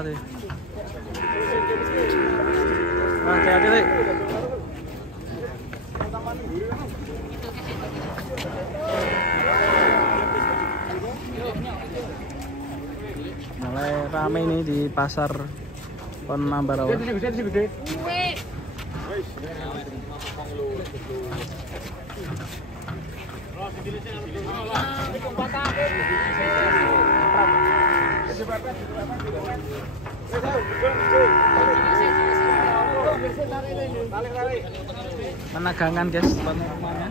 tadi. Hati-hati deh. Mulai rame ini di pasar Pon Ambarawa. Menegangan guys panoramanya.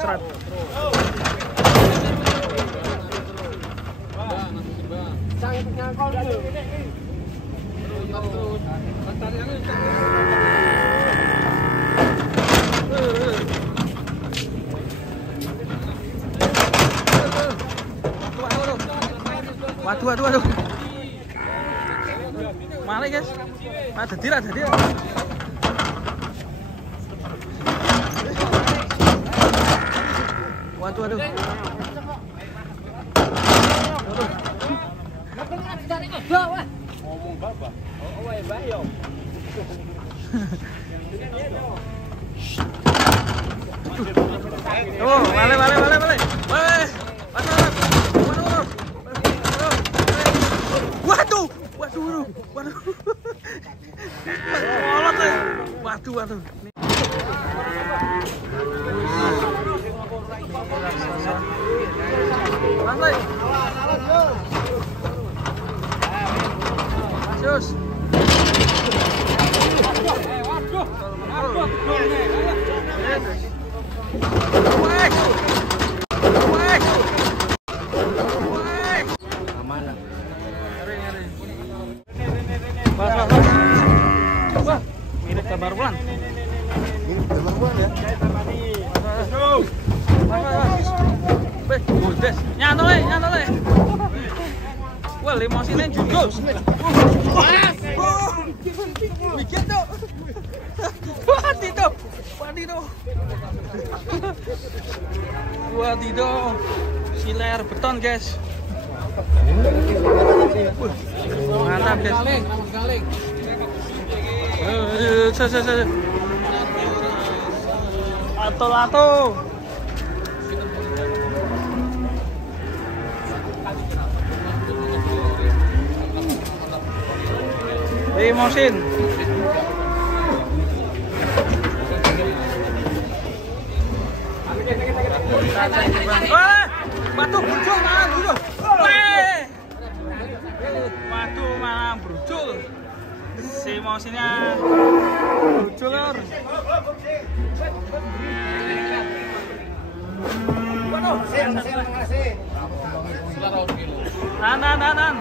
Serat. Waduh. Malah guys. Ada dia. Waduh. Ngomong bapak. Oh, Mbak yo. Oh, balik. Waduh. Waduh. Sus. Wah, mirip gambar bulan. Ya. Nyantol. Wah, limousinnya juga. Bikin tuh. Wadidaw. Siler beton, guys. Mantap, guys. Lato. Limousin. Batu brujul mana brujul? Waduh mana brujul? Si limousinnya brujul. Nan.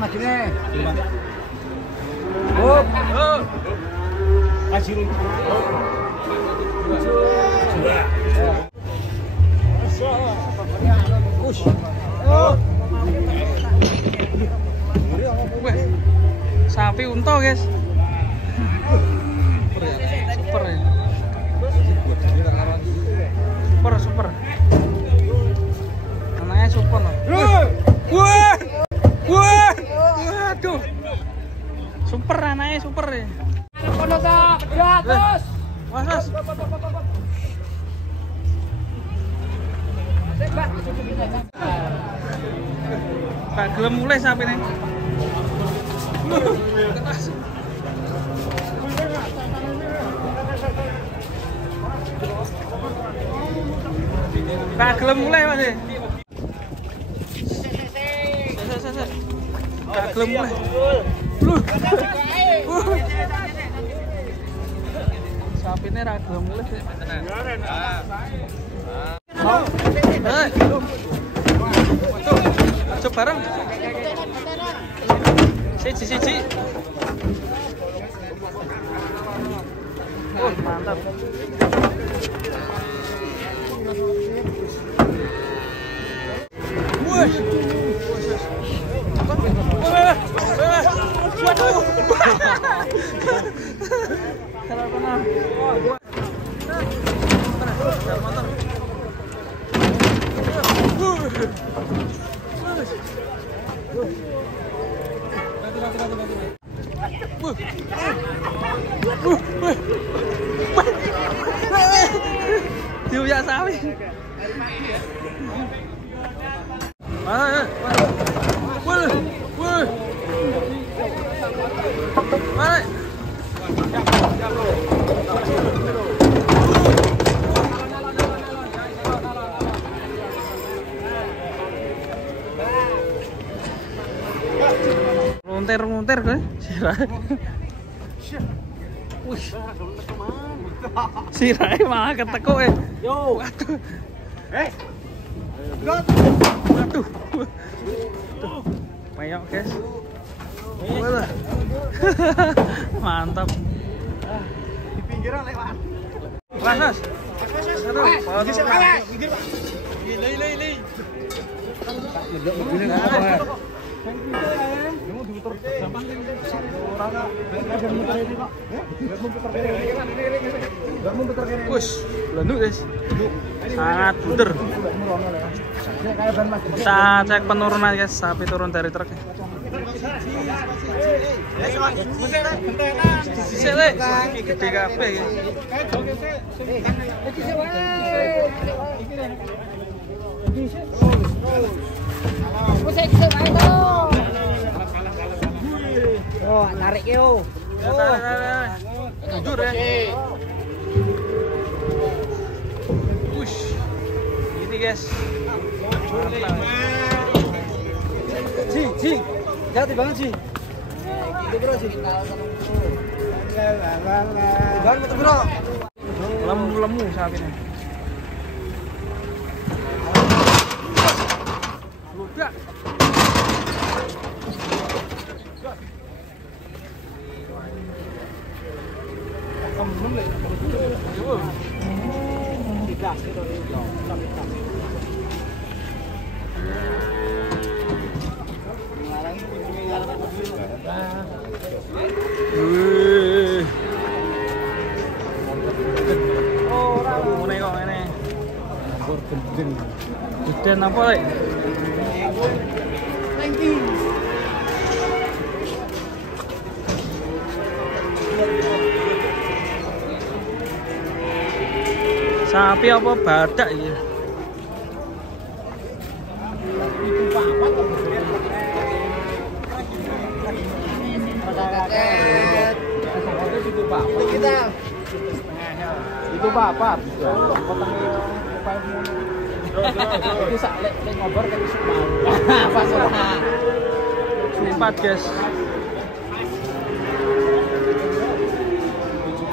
Majune. Oh. Majune. Sapi unta, guys. Super. Anaknya super loh. Waduh. Super anaknya super ya. Was. Gak gelem mulai sapi nih. Gak gelem mulai masih. Gak gelem mulai. Sapi ini ra gelem mulai. Coba bareng. Siji. Oh, mantap. Diuyak sawi. Munter kan? Wih, sirai malah ketekuk Yo, aduh. Aduh. Mayok guys. Wah. Mantap. Di pinggiran lewat. Panas. Push, belenduk guys. Sangat buder. Kita cek penurunan guys, sapi turun dari truknya. Sile, gede kabeh ya. Oh, tarik yo. Jujur ya. Push. Ini guys. Ci. Hati banget sih. Gitu bro sih. Jangan betul bro. Lemu sapinya. Luda. Ngene kok ngene. Geden apa lek? Sapi apa badak iki? Itu papat. Itu sak lek ngobor kan iso mau. Pas ora. Empat guys. Tujuh